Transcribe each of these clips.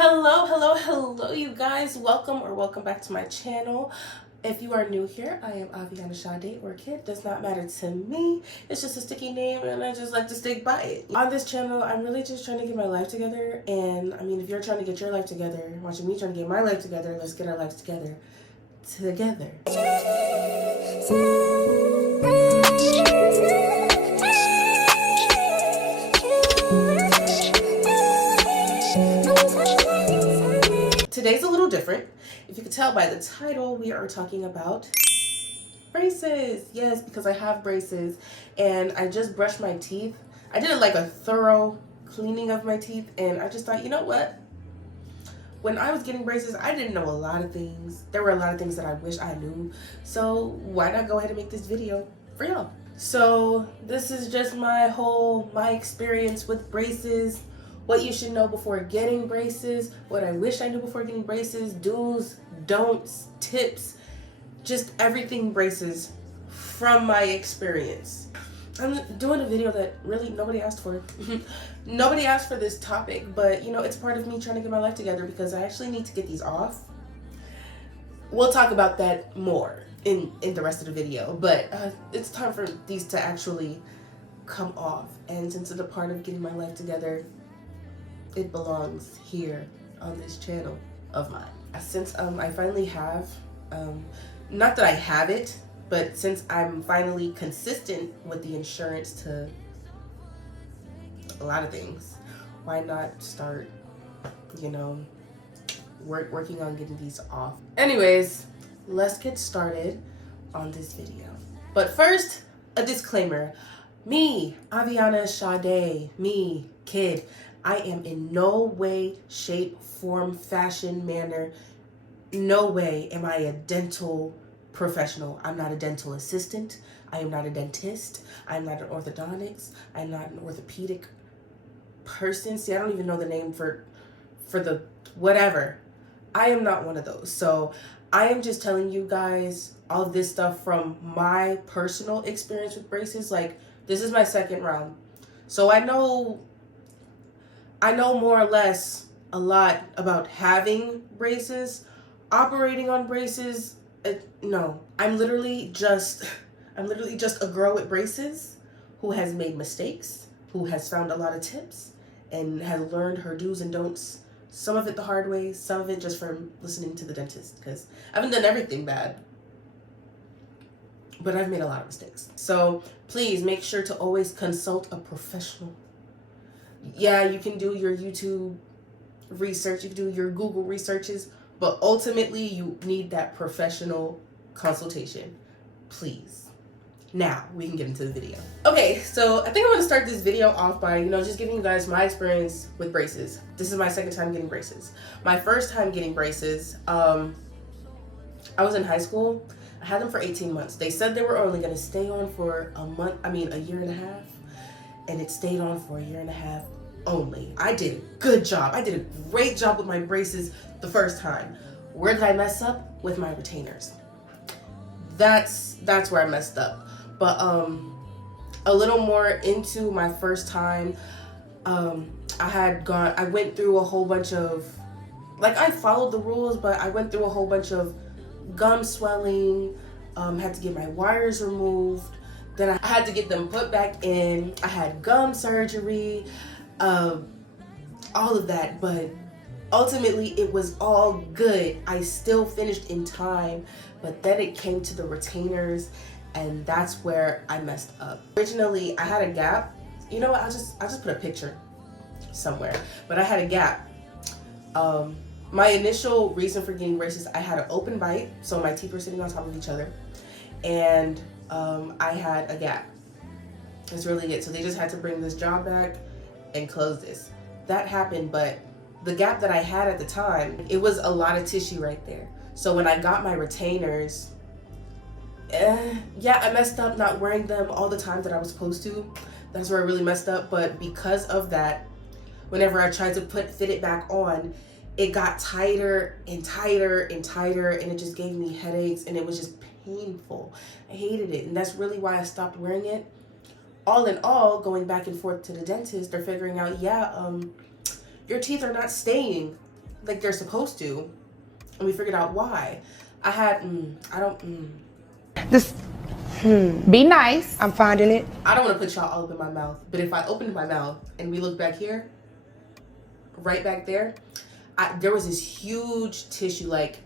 Hello, you guys. Welcome back to my channel. If you are new here, I am Avyanna, Shada, or Kid. Does not matter to me. It's just a sticky name, and I just like to stick by it. On this channel, I'm really just trying to get my life together. And I mean, if you're trying to get your life together, watching me trying to get my life together, let's get our lives together. Today's a little different. If you could tell by the title, we are talking about braces. Yes, because I have braces and I just brushed my teeth. I did like a thorough cleaning of my teeth, and I just thought, you know what? When I was getting braces, I didn't know a lot of things. There were a lot of things that I wish I knew. So why not go ahead and make this video for y'all? So this is just my experience with braces. What you should know before getting braces, what I wish I knew before getting braces, do's, don'ts, tips, just everything braces from my experience. I'm doing a video that really nobody asked for. Nobody asked for this topic, but you know, it's part of me trying to get my life together because I actually need to get these off. We'll talk about that more in the rest of the video, but it's time for these to actually come off. And since it's a part of getting my life together, it belongs here on this channel of mine. Since I finally have, not that I have it, but since I'm finally consistent with the insurance to a lot of things, why not start, you know, working on getting these off. Anyways, let's get started on this video. But first, a disclaimer. Me, Avyanna, Shada, me, Kid, I am in no way, shape, form, fashion, manner, no way am I a dental professional. I'm not a dental assistant. I am not a dentist. I'm not an orthodontist. I'm not an orthopedic person. See, I don't even know the name for the whatever. I am not one of those. So I am just telling you guys all of this stuff from my personal experience with braces. Like, this is my second round. So I know more or less a lot about having braces, operating on braces. No, I'm literally just a girl with braces who has made mistakes, who has found a lot of tips, and has learned her do's and don'ts. Some of it the hard way, some of it just from listening to the dentist, because I haven't done everything bad, but I've made a lot of mistakes. So please make sure to always consult a professional. Yeah, you can do your YouTube research, you can do your Google researches, but ultimately you need that professional consultation, please. Now we can get into the video. Okay, so I think I'm gonna start this video off by, just giving you guys my experience with braces. This is my second time getting braces. My first time getting braces, I was in high school. I had them for 18 months. They said they were only gonna stay on for a year and a half. And it stayed on for a year and a half only. I did a good job. I did a great job with my braces the first time. Where did I mess up? With my retainers. That's where I messed up. But a little more into my first time, I went through a whole bunch of, I followed the rules, but I went through a whole bunch of gum swelling, had to get my wires removed. Then I had to get them put back in. I had gum surgery, all of that, but ultimately it was all good. I still finished in time, but then it came to the retainers, and that's where I messed up. Originally, I had a gap. You know what? I'll just put a picture somewhere, but I had a gap. My initial reason for getting braces, I had an open bite, so my teeth were sitting on top of each other, and I had a gap. That's really it. So they just had to bring this jaw back and close this. That happened, but the gap that I had at the time, it was a lot of tissue right there. So when I got my retainers, yeah, I messed up not wearing them all the time that I was supposed to. That's where I really messed up. But because of that, whenever I tried to fit it back on, it got tighter and tighter and tighter, and it just gave me headaches, and it was just painful. I hated it, and that's really why I stopped wearing it. All in all, going back and forth to the dentist, they're figuring out, yeah, your teeth are not staying. like they're supposed to, and we figured out why. I had, This, Be nice. I'm finding it. I don't want to put y'all all up in my mouth, but if I opened my mouth and we look back here, right back there, there was this huge tissue, like,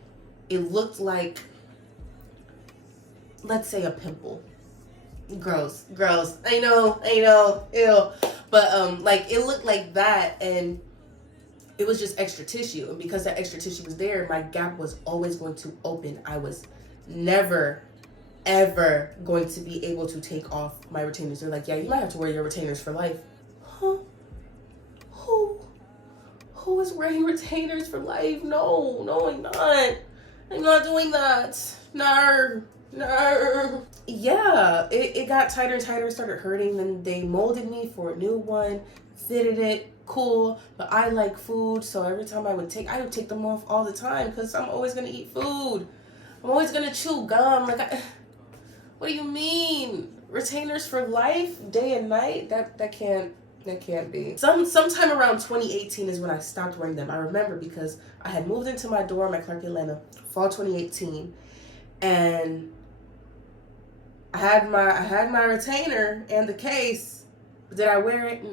it looked like, let's say, a pimple. Gross. I know, ew. But, like, it looked like that, and it was just extra tissue. And because that extra tissue was there, my gap was always going to open. I was never, ever going to be able to take off my retainers. They're like, yeah, you might have to wear your retainers for life. Huh? Who is wearing retainers for life? No, I'm not. I'm not doing that. No. Yeah, it got tighter and tighter, started hurting. Then they molded me for a new one, fitted it, cool. But I like food, so every time I would take them off all the time because I'm always gonna eat food. I'm always gonna chew gum. Like, what do you mean? Retainers for life, day and night? That can't be. Sometime around 2018 is when I stopped wearing them. I remember because I had moved into my dorm at Clark Atlanta, fall 2018, and I had my retainer and the case. Did I wear it?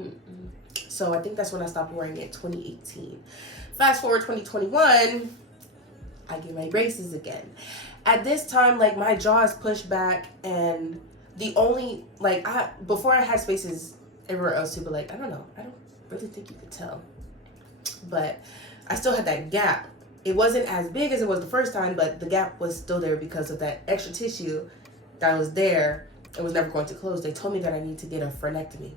So I think that's when I stopped wearing it, 2018. Fast forward 2021, I get my braces again. At this time, like, my jaw is pushed back, and the only, like, before I had spaces everywhere else too, but like, I don't know, I don't really think you could tell, but I still had that gap. It wasn't as big as it was the first time, but the gap was still there because of that extra tissue that was there. It was never going to close. They told me that I need to get a frenectomy.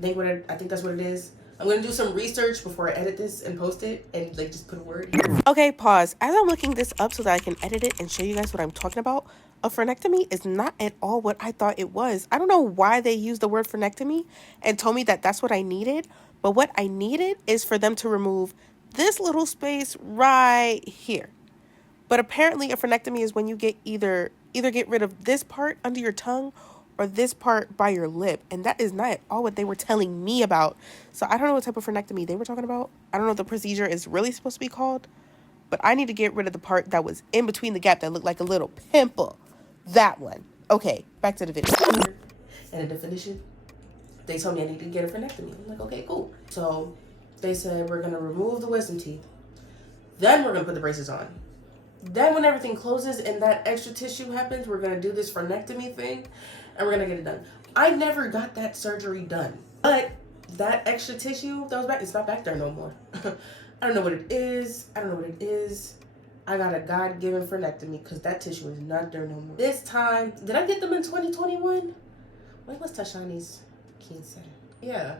I think that's what it is. I'm gonna do some research before I edit this and post it, and like just put a word here. Okay, pause. As I'm looking this up so that I can edit it and show you guys what I'm talking about, a frenectomy is not at all what I thought it was. I don't know why they used the word frenectomy and told me that that's what I needed, but what I needed is for them to remove this little space right here. But apparently a frenectomy is when you get either get rid of this part under your tongue or this part by your lip, and that is not at all what they were telling me about. So I don't know what type of frenectomy they were talking about. I don't know what the procedure is really supposed to be called, but I need to get rid of the part that was in between the gap that looked like a little pimple. That one. Okay, back to the video. And the definition, they told me I need to get a frenectomy. I'm like, okay, cool. So they said, we're gonna remove the wisdom teeth, then we're gonna put the braces on. Then when everything closes and that extra tissue happens, we're gonna do this frenectomy thing, and we're gonna get it done. I never got that surgery done, but that extra tissue that was back, it's not back there no more. I don't know what it is. I got a God-given frenectomy because that tissue is not there no more. This time, did I get them in 2021? When was Tashani's 15? Yeah,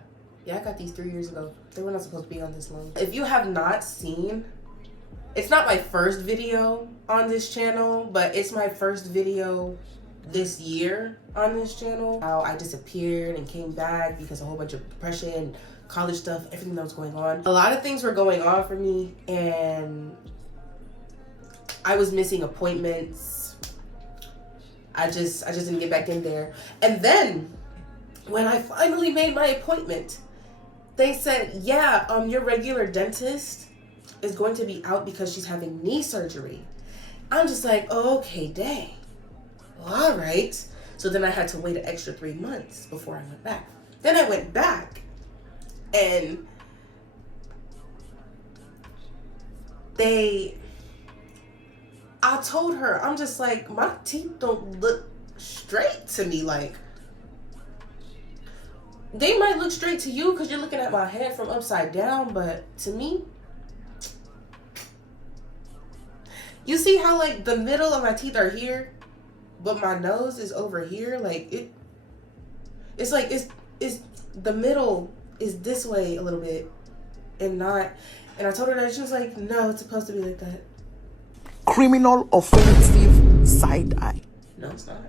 I got these 3 years ago. They were not supposed to be on this long. If you have not seen, it's not my first video on this channel, but it's my first video this year on this channel. How I disappeared and came back because a whole bunch of depression, college stuff, everything that was going on. A lot of things were going on for me, and I was missing appointments. I just didn't get back in there. And then when I finally made my appointment, they said, yeah, your regular dentist is going to be out because she's having knee surgery. I'm just like, okay, dang. Well, all right. So then I had to wait an extra 3 months before I went back. Then I went back, and I told her, I'm just like, my teeth don't look straight to me. Like, they might look straight to you because you're looking at my head from upside down, but to me, you see how like the middle of my teeth are here, but my nose is over here? Like, it's like it's the middle is this way a little bit and not. And I told her that, she was like, no, it's supposed to be like that. Criminal offensive side eye. No, it's not.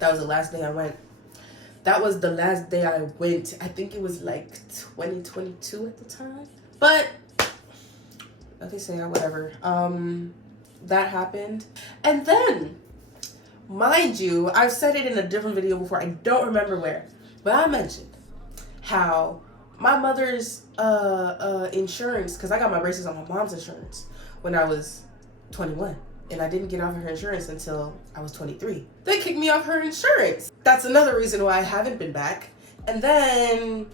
That was the last day I went. That was the last day I went. I think it was like 2022 at the time. But like they say, whatever. That happened. And then, mind you, I've said it in a different video before. I don't remember where. But I mentioned how my mother's insurance, because I got my braces on my mom's insurance when I was 21. And I didn't get off of her insurance until I was 23. They kicked me off her insurance. That's another reason why I haven't been back. And then,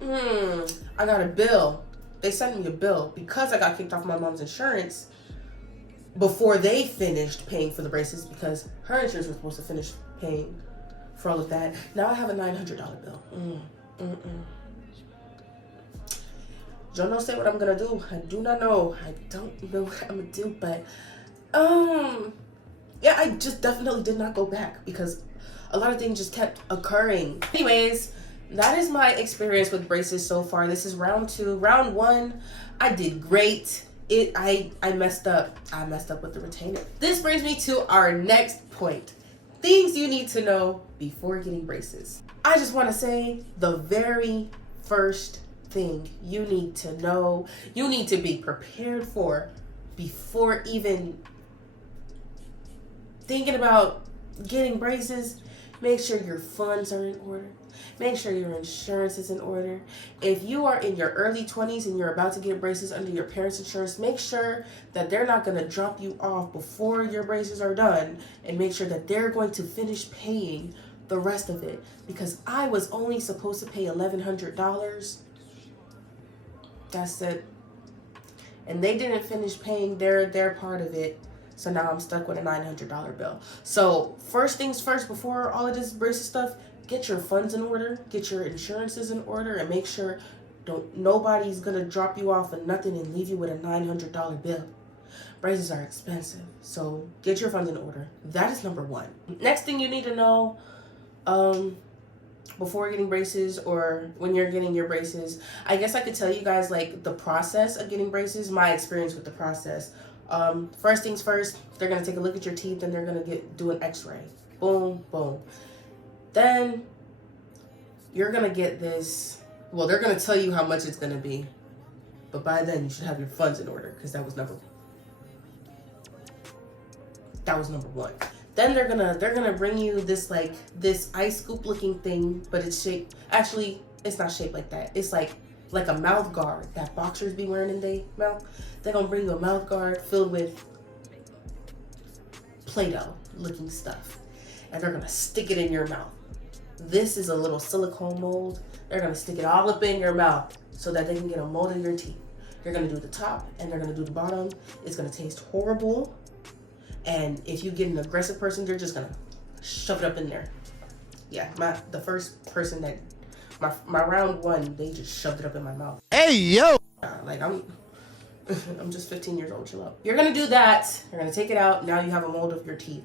I got a bill. They sent me a bill because I got kicked off my mom's insurance before they finished paying for the braces, because her insurance was supposed to finish paying for all of that. Now I have a $900 bill. Don't know say what I'm gonna do. I do not know. I don't know what I'm gonna do, but yeah, I just definitely did not go back because a lot of things just kept occurring. Anyways, that is my experience with braces so far. This is round 2. Round 1, I did great. I messed up. I messed up with the retainer. This brings me to our next point. Things you need to know before getting braces. I just want to say the very first thing you need to know, you need to be prepared for before even thinking about getting braces. Make sure your funds are in order. Make sure your insurance is in order. If you are in your early 20s and you're about to get braces under your parents' insurance, make sure that they're not going to drop you off before your braces are done, and make sure that they're going to finish paying the rest of it, because I was only supposed to pay $1,100. That's it. And they didn't finish paying their part of it. So now I'm stuck with a $900 bill. So first things first, before all of this braces stuff, get your funds in order, get your insurances in order, and make sure nobody's gonna drop you off of nothing and leave you with a $900 bill. Braces are expensive, so get your funds in order. That is number 1. Next thing you need to know, before getting braces or when you're getting your braces, I guess I could tell you guys like the process of getting braces, my experience with the process. First things first, they're gonna take a look at your teeth and they're gonna do an x-ray. Boom, boom. Then you're gonna get this, well, they're gonna tell you how much it's gonna be, but by then you should have your funds in order, because that was number 1. Then they're gonna bring you this ice scoop looking thing, but it's shaped, actually it's not shaped like that. It's like a mouth guard that boxers be wearing in their mouth. They're gonna bring you a mouth guard filled with Play-Doh looking stuff, and they're gonna stick it in your mouth. This is a little silicone mold. They're gonna stick it all up in your mouth so that they can get a mold in your teeth. They're gonna do the top and they're gonna do the bottom. It's gonna taste horrible. And if you get an aggressive person, they're just gonna shove it up in there. Yeah, the first person that, my round 1, they just shoved it up in my mouth. Hey, yo! Like I'm just 15 years old, chill out. You're gonna do that. You're gonna take it out. Now you have a mold of your teeth.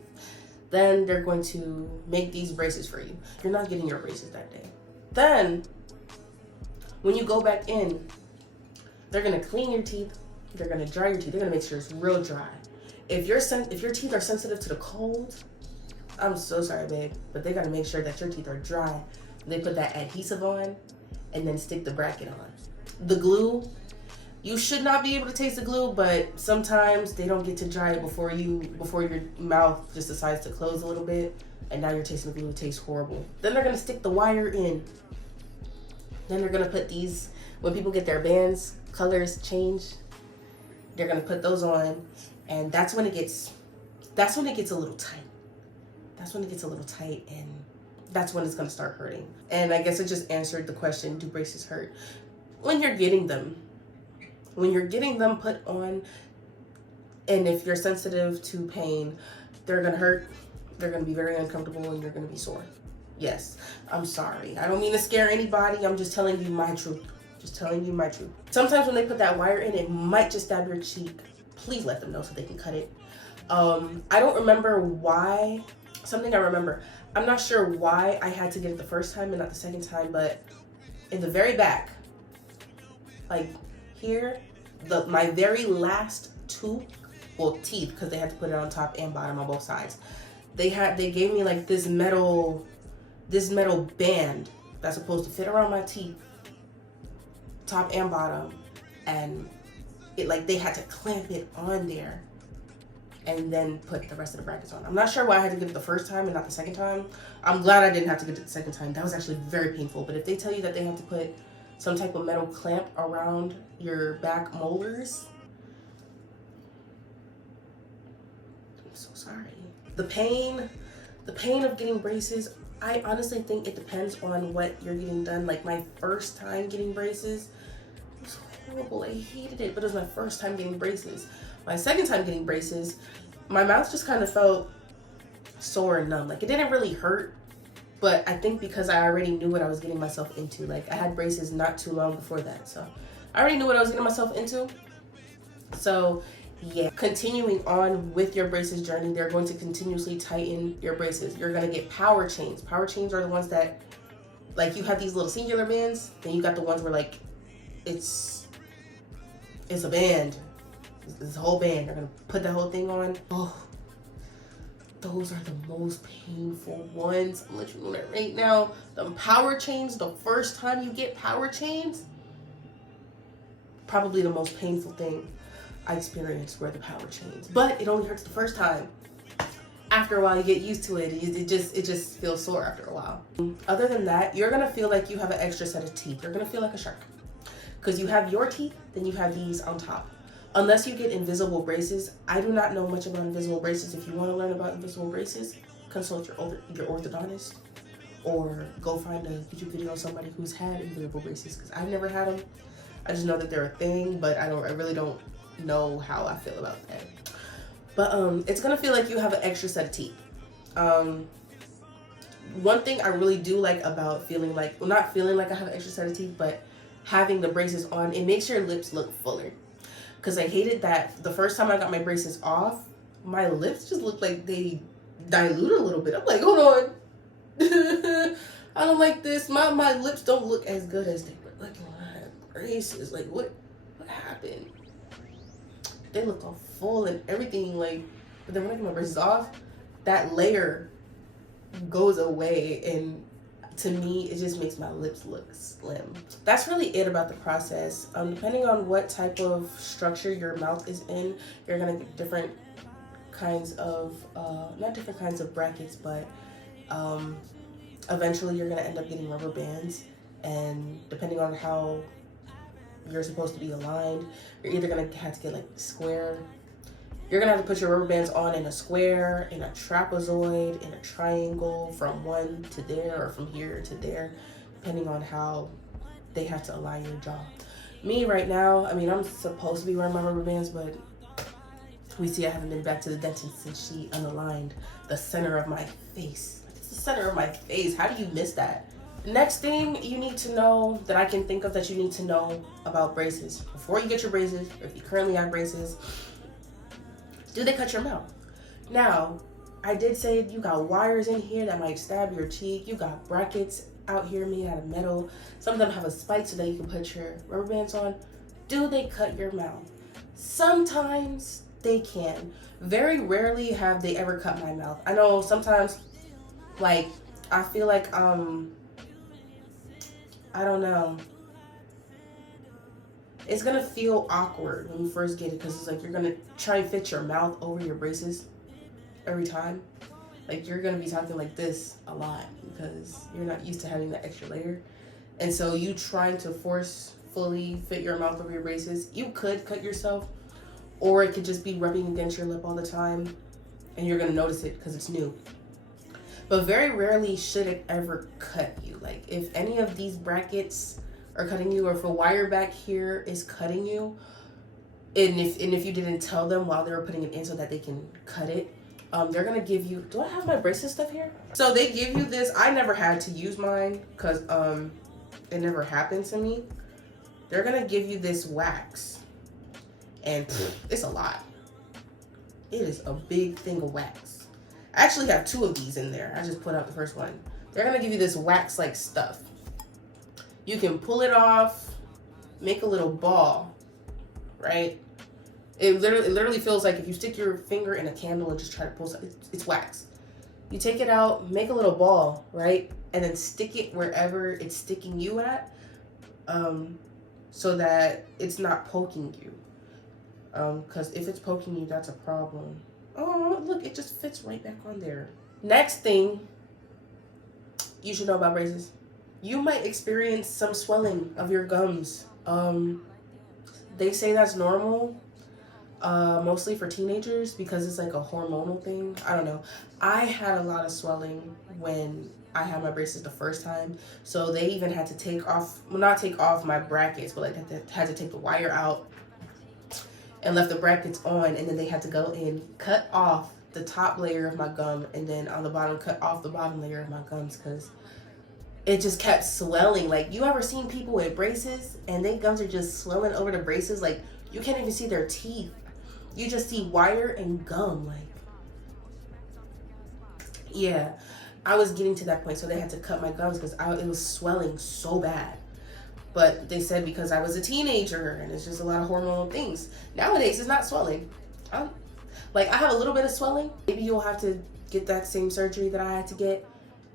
Then they're going to make these braces for you. You're not getting your braces that day. Then, when you go back in, they're gonna clean your teeth. They're gonna dry your teeth. They're gonna make sure it's real dry. If your teeth are sensitive to the cold, I'm so sorry, babe, but they gotta make sure that your teeth are dry. They put that adhesive on and then stick the bracket on. The glue, you should not be able to taste the glue, but sometimes they don't get to dry it before your mouth just decides to close a little bit, and now you're tasting the glue. It tastes horrible. Then they're gonna stick the wire in. Then they're gonna put these, when people get their bands, colors change, they're gonna put those on, and that's when it gets a little tight. That's when it gets a little tight, and that's when it's gonna start hurting. And I guess I just answered the question, do braces hurt? When you're getting them put on, and if you're sensitive to pain, they're gonna hurt, they're gonna be very uncomfortable, and you're gonna be sore. Yes, I'm sorry. I don't mean to scare anybody. I'm just telling you my truth. Sometimes when they put that wire in, it might just stab your cheek. Please let them know so they can cut it. I don't remember why. Something I remember. I'm not sure why I had to get it the first time and not the second time, but in the very back, like here, my very last teeth, because they had to put it on top and bottom on both sides. They gave me like this metal band that's supposed to fit around my teeth, top and bottom, and they had to clamp it on there and then put the rest of the brackets on. I'm not sure why I had to get it the first time and not the second time. I'm glad I didn't have to get it the second time. That was actually very painful. But if they tell you that they have to put some type of metal clamp around your back molars. I'm so sorry. The pain of getting braces, I honestly think it depends on what you're getting done. Like my first time getting braces, it was horrible. I hated it, but it was my first time getting braces. My second time getting braces, my mouth just kind of felt sore and numb. Like it didn't really hurt, but I think because I already knew what I was getting myself into. Like I had braces not too long before that, so I already knew what I was getting myself into. So yeah, continuing on with your braces journey, they're going to continuously tighten your braces. You're going to get power chains. Power chains are the ones that, like, you have these little singular bands, then you got the ones where like it's a band. It's a whole band. You're going to put the whole thing on. Oh, those are the most painful ones. I'm letting you know that right now. The power chains, the first time you get power chains, probably the most painful thing I experienced were the power chains. But it only hurts the first time. After a while, you get used to it. It just feels sore after a while. Other than that, you're gonna feel like you have an extra set of teeth. You're gonna feel like a shark. Because you have your teeth, then you have these on top. Unless you get invisible braces. I do not know much about invisible braces. If you want to learn about invisible braces, consult your orthodontist, or go find a YouTube video of somebody who's had invisible braces, because I've never had them. I just know that they're a thing, but I really don't know how I feel about that. But it's gonna feel like you have an extra set of teeth. One thing I really do like about feeling like, well, not feeling like I have an extra set of teeth, but having the braces on, it makes your lips look fuller. Because I hated that the first time I got my braces off, my lips just looked like they diluted a little bit. I'm like, hold on. I don't like this. My lips don't look as good as they were looking when I had braces. Like, what happened? They look all full and everything. Like, but then when I get my braces off, that layer goes away, and to me, it just makes my lips look slim. That's really it about the process. Depending on what type of structure your mouth is in, you're gonna get different kinds of, not different kinds of brackets, but eventually you're gonna end up getting rubber bands. And depending on how you're supposed to be aligned, you're either gonna have to get like square. You're gonna have to put your rubber bands on in a square, in a trapezoid, in a triangle, from one to there or from here to there, depending on how they have to align your jaw. Me right now, I mean, I'm supposed to be wearing my rubber bands, but we see I haven't been back to the dentist since she unaligned the center of my face. It's the center of my face. How do you miss that? Next thing you need to know that I can think of that you need to know about braces before you get your braces, or if you currently have braces, do they cut your mouth? Now, I did say you got wires in here that might stab your cheek. You got brackets out here made out of metal. Some of them have a spike so that you can put your rubber bands on. Do they cut your mouth? Sometimes they can. Very rarely have they ever cut my mouth. I know sometimes, like, I feel like, I don't know. It's gonna feel awkward when you first get it, because it's like you're gonna try and fit your mouth over your braces every time. Like, you're gonna be talking like this a lot because you're not used to having that extra layer. And so you trying to forcefully fit your mouth over your braces, you could cut yourself, or it could just be rubbing against your lip all the time and you're gonna notice it because it's new. But very rarely should it ever cut you. Like, if any of these brackets are cutting you, or if a wire back here is cutting you, and if you didn't tell them while they were putting it in so that they can cut it, they're gonna give you, do I have my braces stuff here? So they give you this. I never had to use mine because it never happened to me. They're gonna give you this wax, and it's a lot. It is a big thing of wax. I actually have 2 of these in there. I just put out the first one. They're gonna give you this wax like stuff. You can pull it off, make a little ball, right? It literally feels like if you stick your finger in a candle and just try to pull something, it's wax. You take it out, make a little ball, right? And then stick it wherever it's sticking you at, so that it's not poking you. Because if it's poking you, that's a problem. Oh, look, it just fits right back on there. Next thing you should know about braces. you might experience some swelling of your gums. They say that's normal, mostly for teenagers because it's like a hormonal thing. I don't know. I had a lot of swelling when I had my braces the first time, so they even had to take off, well, not take off my brackets, but like they had to take the wire out and left the brackets on, and then they had to go and cut off the top layer of my gum, and then on the bottom cut off the bottom layer of my gums because it just kept swelling. Like, you ever seen people with braces and their gums are just swelling over the braces? Like, you can't even see their teeth. You just see wire and gum. Like, yeah, I was getting to that point, so they had to cut my gums because it was swelling so bad. But they said because I was a teenager and it's just a lot of hormonal things. Nowadays, it's not swelling. I have a little bit of swelling. Maybe you'll have to get that same surgery that I had to get.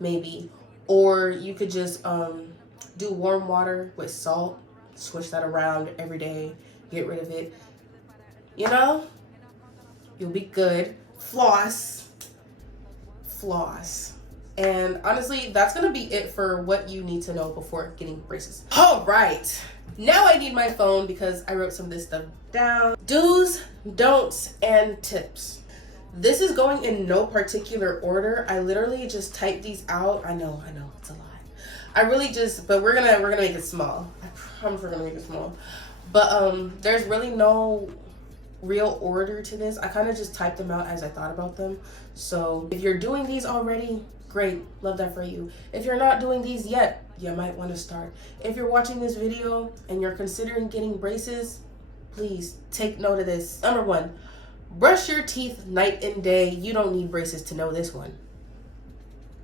Maybe. Or you could just do warm water with salt, switch that around every day, get rid of it. You know, you'll be good. Floss. And honestly, that's gonna be it for what you need to know before getting braces. All right, now I need my phone because I wrote some of this stuff down. Do's, don'ts, and tips. This is going in no particular order. I literally just typed these out. I know, it's a lot. But we're gonna make it small. I promise we're gonna make it small. But there's really no real order to this. I kind of just typed them out as I thought about them. So if you're doing these already, great, love that for you. If you're not doing these yet, you might want to start. If you're watching this video and you're considering getting braces, please take note of this. Number 1. Brush your teeth night and day. You don't need braces to know this one.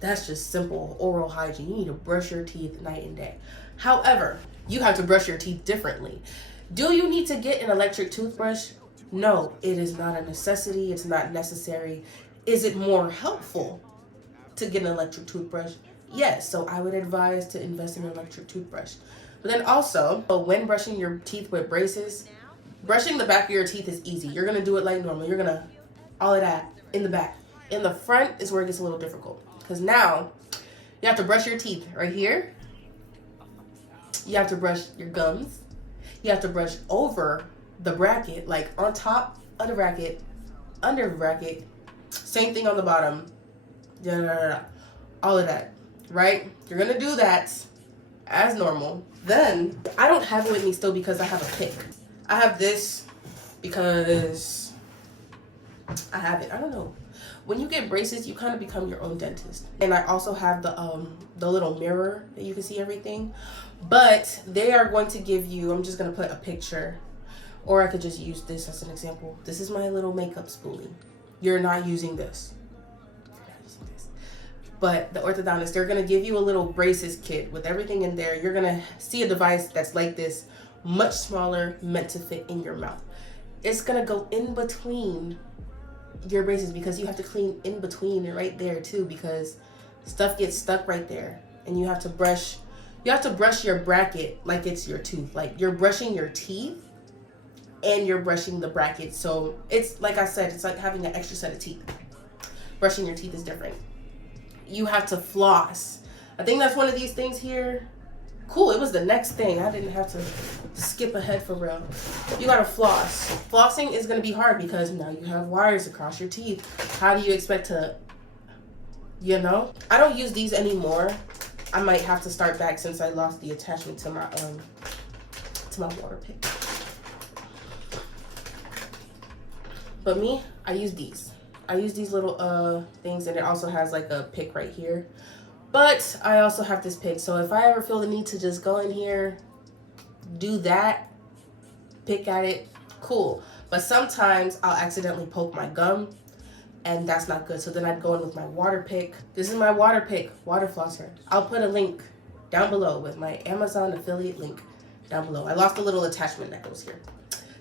That's just simple oral hygiene. You need to brush your teeth night and day. However, you have to brush your teeth differently. Do you need to get an electric toothbrush? No, it is not a necessity. It's not necessary. Is it more helpful to get an electric toothbrush? Yes, so I would advise to invest in an electric toothbrush. But then also, when brushing your teeth with braces, brushing the back of your teeth is easy. You're gonna do it like normal. You're gonna, all of that in the back. In the front is where it gets a little difficult. Because now, you have to brush your teeth right here. You have to brush your gums. You have to brush over the bracket, like on top of the bracket, under the bracket. Same thing on the bottom. All of that, right? You're gonna do that as normal. Then, I don't have it with me still because I have a pick. I have this because I have it. I don't know. When you get braces, you kind of become your own dentist. And I also have the little mirror that you can see everything. But they are going to give you, I'm just going to put a picture. Or I could just use this as an example. This is my little makeup spoolie. You're not using this. But the orthodontist, they're going to give you a little braces kit with everything in there. You're going to see a device that's like this, much smaller, meant to fit in your mouth. It's going to go in between your braces because you have to clean in between and right there too, because stuff gets stuck right there. And you have to brush your bracket like it's your tooth. Like, you're brushing your teeth and you're brushing the bracket. So it's, like I said, it's like having an extra set of teeth. Brushing your teeth is different. You have to floss. I think that's one of these things here. Cool, it was the next thing. I didn't have to skip ahead for real. You gotta floss. Flossing is gonna be hard because now you have wires across your teeth. How do you expect to, you know? I don't use these anymore. I might have to start back since I lost the attachment to my waterpik. But me, I use these. I use these little things, and it also has like a pick right here. But I also have this pick, so if I ever feel the need to just go in here, do that, pick at it, cool. But sometimes I'll accidentally poke my gum, and that's not good. So then I'd go in with my waterpik. This is my waterpik, water flosser. I'll put a link down below with my Amazon affiliate link down below. I lost a little attachment that goes here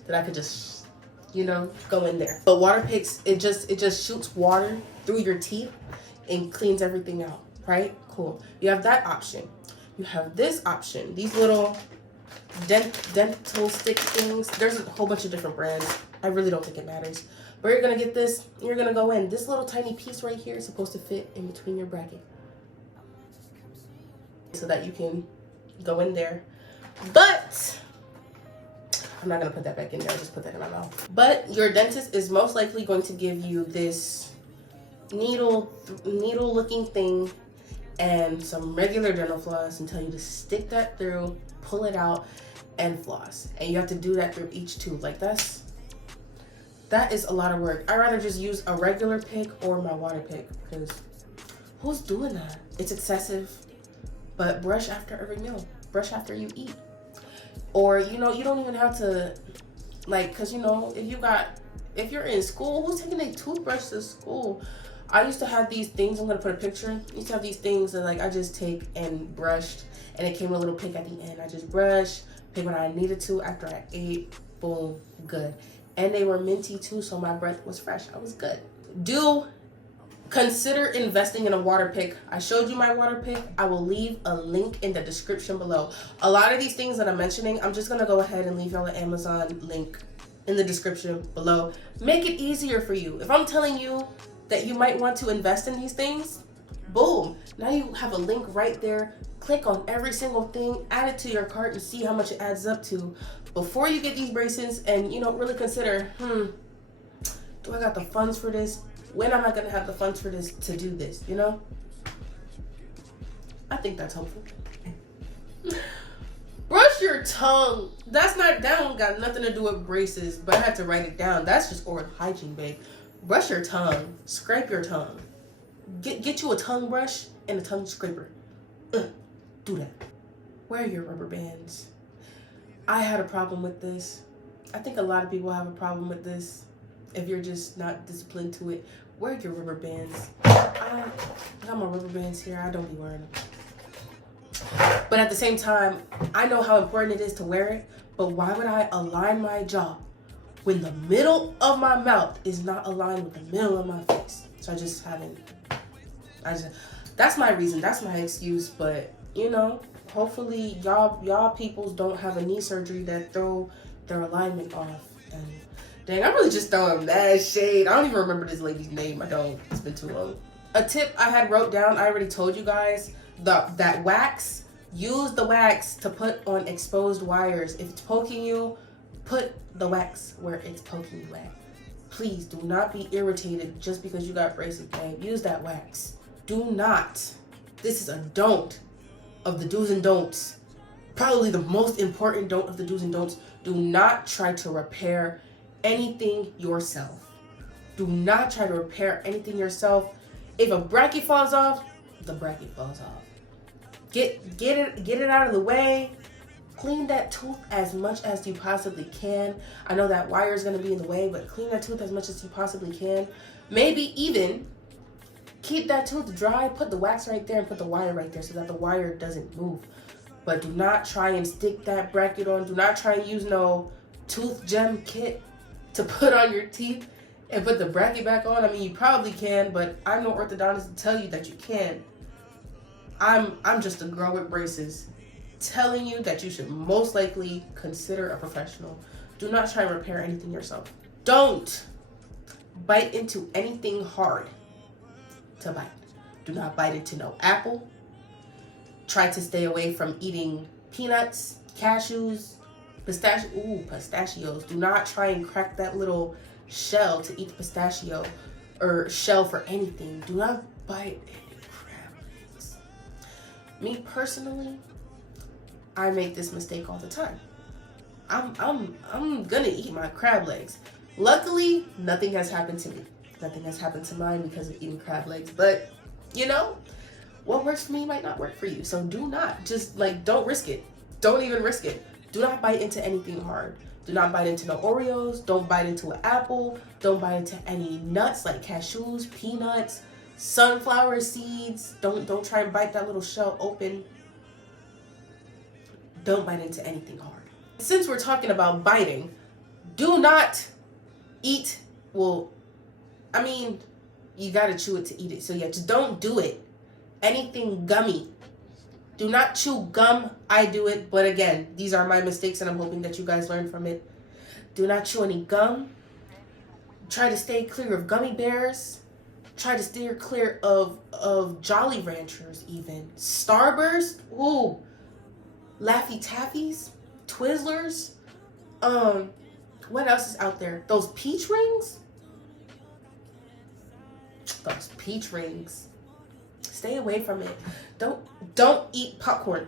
that I could just, you know, go in there. But waterpiks, it just shoots water through your teeth and cleans everything out. Right? Cool. You have that option. You have this option. These little dental stick things. There's a whole bunch of different brands. I really don't think it matters. But you're going to get this. You're going to go in. This little tiny piece right here is supposed to fit in between your bracket. so that you can go in there. But I'm not gonna put that back in there, I'll just put that in my mouth. But your dentist is most likely going to give you this needle looking thing and some regular dental floss and tell you to stick that through, pull it out, and floss. And you have to do that through each tooth. Like that is a lot of work. I'd rather just use a regular pick or my water pick, because who's doing that? It's excessive. But brush after every meal. Brush after you eat. Or, you know, you don't even have to, like, because, you know, if you're in school, who's taking a toothbrush to school? I used to have these things, I'm going to put a picture. I used to have these things that, like, I just take and brushed, and it came with a little pick at the end. I just brushed, pick when I needed to after I ate, boom, good. And they were minty too, so my breath was fresh. I was good. Consider investing in a water pick. I showed you my water pick. I will leave a link in the description below. A lot of these things that I'm mentioning, I'm just going to go ahead and leave y'all an Amazon link in the description below. Make it easier for you. If I'm telling you that you might want to invest in these things, boom, now you have a link right there. Click on every single thing, add it to your cart, and see how much it adds up to before you get these braces. And, you know, really consider, do I got the funds for this? When am I going to have the funds for this to do this, you know? I think that's helpful. Brush your tongue. That don't got nothing to do with braces, but I had to write it down. That's just oral hygiene, babe. Brush your tongue. Scrape your tongue. Get you a tongue brush and a tongue scraper. Do that. Wear your rubber bands. I had a problem with this. I think a lot of people have a problem with this. If you're just not disciplined to it, wear your rubber bands. I got my rubber bands here. I don't be wearing them. But at the same time, I know how important it is to wear it. But why would I align my jaw when the middle of my mouth is not aligned with the middle of my face? So I just haven't. That's my reason. That's my excuse. But, you know, hopefully y'all peoples don't have a knee surgery that throw their alignment off. And dang, I'm really just throwing mad shade. I don't even remember this lady's name. I don't. It's been too long. A tip I had wrote down, I already told you guys, that wax, use the wax to put on exposed wires. If it's poking you, put the wax where it's poking you at. Please do not be irritated just because you got braces, babe. Use that wax. Do not. This is a don't of the do's and don'ts. Probably the most important don't of the do's and don'ts. Do not try to repair anything yourself. Do not try to repair anything yourself. If a bracket falls off, the bracket falls off. Get it out of the way. Clean that tooth as much as you possibly can. I know that wire is going to be in the way, but clean that tooth as much as you possibly can. Maybe even keep that tooth dry, put the wax right there and put the wire right there so that the wire doesn't move. But do not try and stick that bracket on. Do not try and use no tooth gem kit to put on your teeth and put the bracket back on. I mean, you probably can, but I'm no orthodontist to tell you that you can. I'm just a girl with braces telling you that you should most likely consider a professional. Do not try and repair anything yourself. Don't bite into anything hard to bite. Do not bite into no apple. Try to stay away from eating peanuts, cashews, pistachios. Do not try and crack that little shell to eat the pistachio or shell for anything. Do not bite any crab legs. Me personally, I make this mistake all the time. I'm gonna eat my crab legs. Luckily, nothing has happened to me. Nothing has happened to mine because of eating crab legs. But, you know, what works for me might not work for you. So do not. Just, like, don't risk it. Don't even risk it. Do not bite into anything hard. Do not bite into no Oreos. Don't bite into an apple. Don't bite into any nuts like cashews, peanuts, sunflower seeds. Don't try and bite that little shell open. Don't bite into anything hard. Since we're talking about biting, do not eat, well, I mean, you gotta chew it to eat it. So yeah, just don't do it. Anything gummy. Do not chew gum. I do it, but again, these are my mistakes and I'm hoping that you guys learn from it. Do not chew any gum. Try to stay clear of gummy bears. Try to steer clear of Jolly Ranchers, even Starburst. Ooh, Laffy Taffies, Twizzlers. What else is out there? Those peach rings. Those peach rings. Stay away from it. Don't eat popcorn.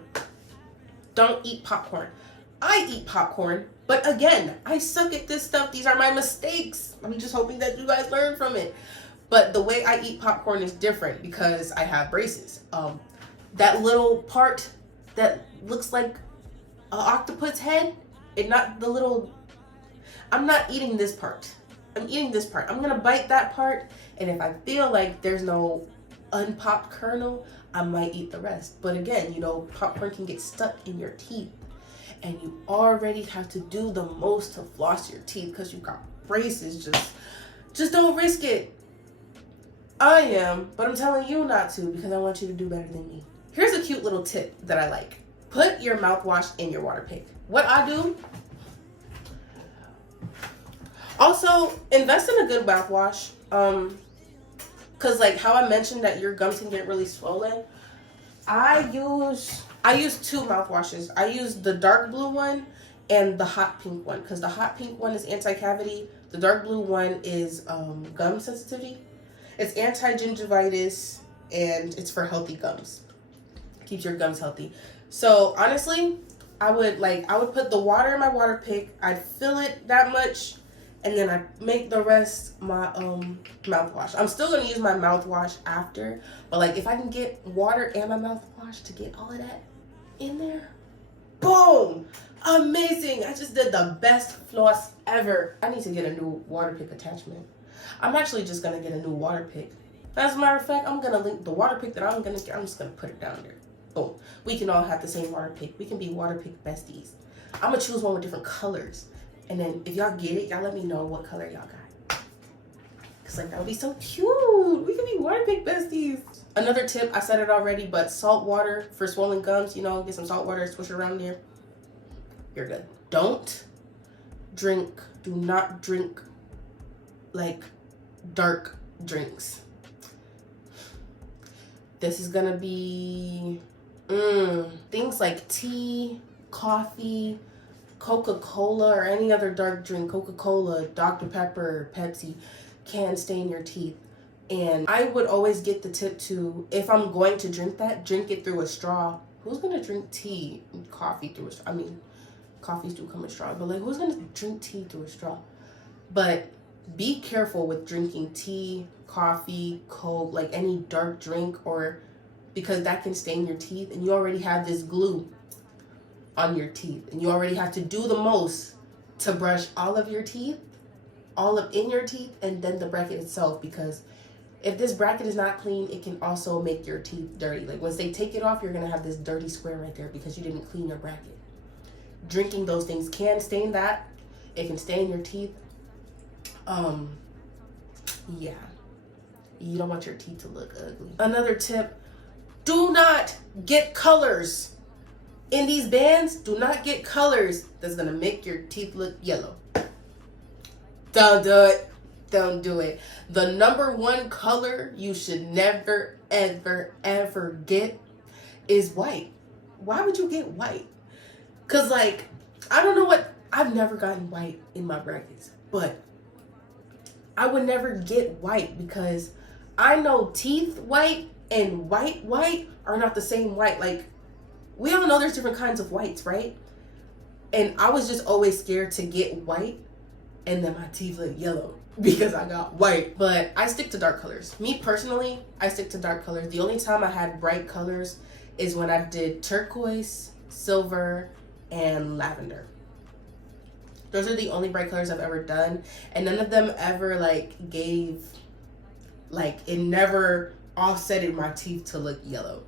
Don't eat popcorn. I eat popcorn, but again, I suck at this stuff. These are my mistakes. I'm just hoping that you guys learn from it. But the way I eat popcorn is different because I have braces. That little part that looks like an octopus head, and not the little. I'm not eating this part. I'm eating this part. I'm gonna bite that part, and if I feel like there's no unpopped kernel, I might eat the rest. But again, you know, popcorn can get stuck in your teeth, and you already have to do the most to floss your teeth because you got braces. Just don't risk it. I am, but I'm telling you not to because I want you to do better than me. Here's a cute little tip that I like. Put your mouthwash in your waterpik. What I do, also invest in a good mouthwash. Cause like how I mentioned that your gums can get really swollen. I use two mouthwashes. I use the dark blue one and the hot pink one. Cause the hot pink one is anti-cavity. The dark blue one is gum sensitivity. It's anti-gingivitis and it's for healthy gums. Keeps your gums healthy. So honestly, I would put the water in my waterpik. I'd fill it that much, and then I make the rest my mouthwash. I'm still gonna use my mouthwash after, but like if I can get water and my mouthwash to get all of that in there, boom, amazing! I just did the best floss ever. I need to get a new waterpik attachment. I'm actually just gonna get a new waterpik. As a matter of fact, I'm gonna link the waterpik that I'm gonna get. I'm just gonna put it down there. Boom. We can all have the same waterpik. We can be waterpik besties. I'm gonna choose one with different colors. And then if y'all get it, y'all let me know what color y'all got. Cause like that would be so cute. We can be waterpik besties. Another tip, I said it already, but salt water for swollen gums, you know, get some salt water, swish it around there. You're good. Do not drink like dark drinks. This is gonna be things like tea, coffee, Coca-Cola, or any other dark drink. Coca-Cola, Dr. Pepper, Pepsi can stain your teeth. And I would always get the tip to, if I'm going to drink that, drink it through a straw. Who's gonna drink tea and coffee through a straw? I mean, coffees do come in straw, but like who's gonna drink tea through a straw? But be careful with drinking tea, coffee, Coke, like any dark drink, or because that can stain your teeth, and you already have this glue on your teeth, and you already have to do the most to brush all of your teeth, all up in your teeth, and then the bracket itself, because if this bracket is not clean, it can also make your teeth dirty. Like once they take it off, you're gonna have this dirty square right there because you didn't clean your bracket. Drinking those things can stain that. It can stain your teeth. Yeah, you don't want your teeth to look ugly. Another tip, do not get colors in these bands. Do not get colors that's gonna make your teeth look yellow. Don't do it. Don't do it. The number one color you should never, ever, ever get is white. Why would you get white? Cause like, I don't know what, I've never gotten white in my brackets, but I would never get white because I know teeth white and white are not the same white. Like, we all know there's different kinds of whites, right? And I was just always scared to get white and then my teeth look yellow because I got white. But I stick to dark colors. Me personally, I stick to dark colors. The only time I had bright colors is when I did turquoise, silver, and lavender. Those are the only bright colors I've ever done, and none of them ever like gave, like it never offsetted my teeth to look yellow.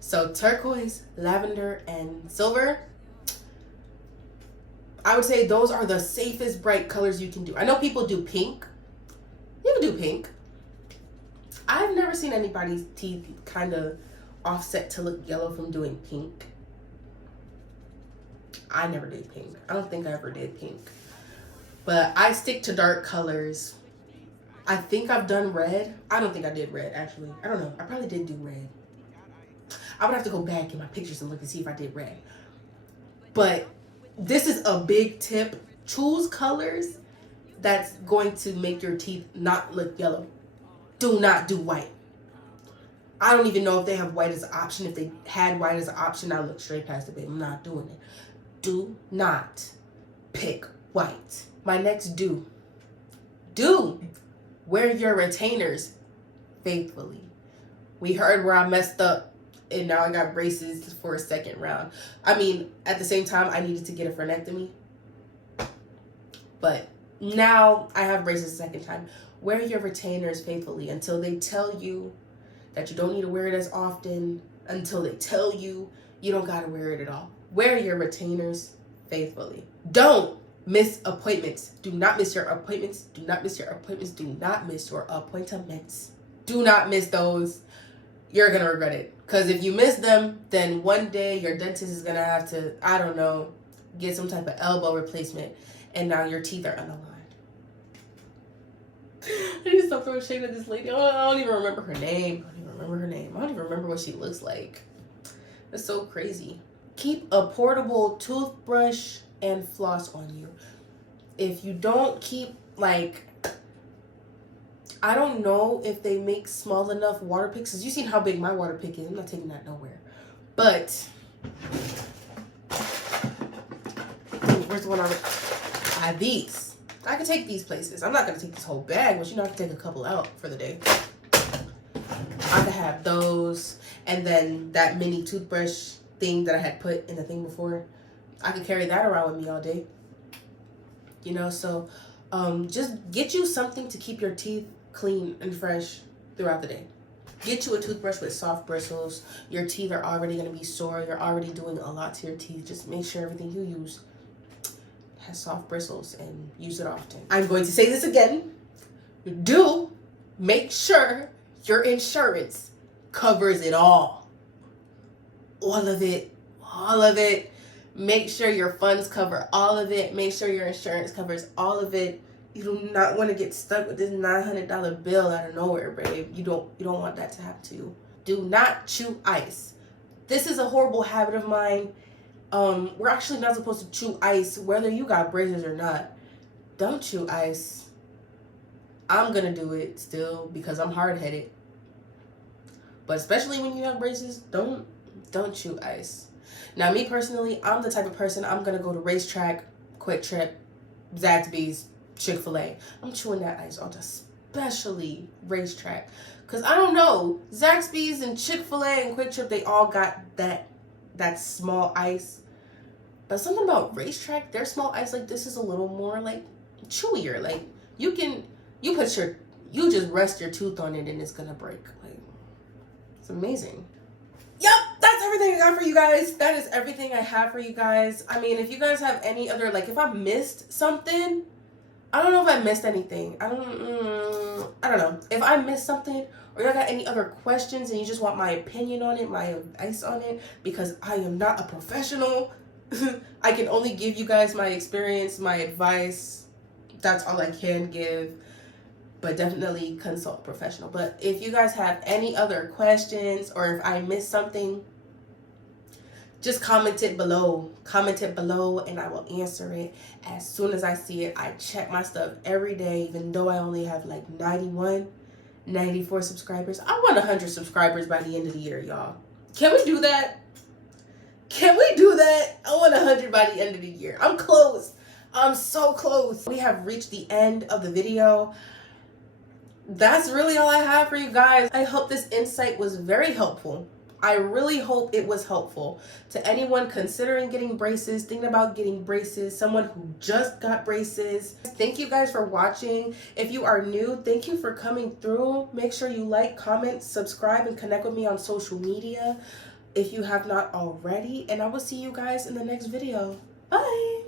So turquoise, lavender, and silver, I would say those are the safest bright colors you can do. I know people do pink. You can do pink. I've never seen anybody's teeth kind of offset to look yellow from doing pink. I never did pink. I don't think I ever did pink. But I stick to dark colors I think I've done red. I don't think I did red, actually. I don't know. I probably did do red. I would have to go back in my pictures and look and see if I did red. But this is a big tip. Choose colors that's going to make your teeth not look yellow. Do not do white. I don't even know if they have white as an option. If they had white as an option, I'd look straight past it, babe. I'm not doing it. Do not pick white. My next do. Wear your retainers faithfully. We heard where I messed up, and now I got braces for a second round. I mean, at the same time, I needed to get a frenectomy. But now I have braces a second time. Wear your retainers faithfully until they tell you that you don't need to wear it as often, until they tell you you don't got to wear it at all. Wear your retainers faithfully. Don't miss appointments. Do not miss your appointments. Do not miss your appointments. Do not miss your appointments. Do not miss those. You're going to regret it. Because if you miss them, then one day your dentist is going to have to, I don't know, get some type of elbow replacement. And now your teeth are unaligned. I need to stop throwing shade at this lady. Oh, I don't even remember her name. I don't even remember what she looks like. It's so crazy. Keep a portable toothbrush and floss on you. If you don't keep, like, I don't know if they make small enough water picks. Because you've seen how big my water pick is. I'm not taking that nowhere. But where's the one I have these. I can take these places. I'm not going to take this whole bag, but you know I can take a couple out for the day. I could have those. And then that mini toothbrush thing that I had put in the thing before. I could carry that around with me all day. You know, so just get you something to keep your teeth clean and fresh throughout the day. Get you a toothbrush with soft bristles. Your teeth are already going to be sore. You're already doing a lot to your teeth. Just make sure everything you use has soft bristles and use it often. I'm going to say this again. Do make sure your insurance covers it all. All of it. All of it. Make sure your funds cover all of it. Make sure your insurance covers all of it. You do not want to get stuck with this $900 bill out of nowhere, babe. You don't want that to happen to you. Do not chew ice. This is a horrible habit of mine. We're actually not supposed to chew ice whether you got braces or not. Don't chew ice. I'm gonna do it still because I'm hard-headed. But especially when you have braces, don't chew ice. Now, me personally, I'm the type of person, I'm gonna go to Racetrack, Quick Trip, Zaxby's, Chick-fil-A. I'm chewing that ice all day, especially Racetrack. Because I don't know, Zaxby's and Chick-fil-A and Quick Trip, they all got that small ice. But something about Racetrack, their small ice like this is a little more like chewier. Like you just rest your tooth on it and it's gonna break. Like it's amazing. Yep, that's everything I got for you guys. That is everything I have for you guys. I mean, if you guys have any other, like if I missed something, I don't know if I missed anything. I don't know. If I missed something or y'all got any other questions and you just want my opinion on it, my advice on it, because I am not a professional. I can only give you guys my experience, my advice. That's all I can give. But definitely consult a professional. But if you guys have any other questions or if I missed something, just comment it below. Comment it below and I will answer it as soon as I see it. I check my stuff every day, even though I only have like 94 subscribers. I want 100 subscribers by the end of the year, y'all. Can we do that? Can we do that? I want 100 by the end of the year. I'm close. I'm so close. We have reached the end of the video. That's really all I have for you guys. I hope this insight was very helpful. I really hope it was helpful to anyone considering getting braces, thinking about getting braces, someone who just got braces. Thank you guys for watching. If you are new, thank you for coming through. Make sure you like, comment, subscribe, and connect with me on social media if you have not already. And I will see you guys in the next video. Bye.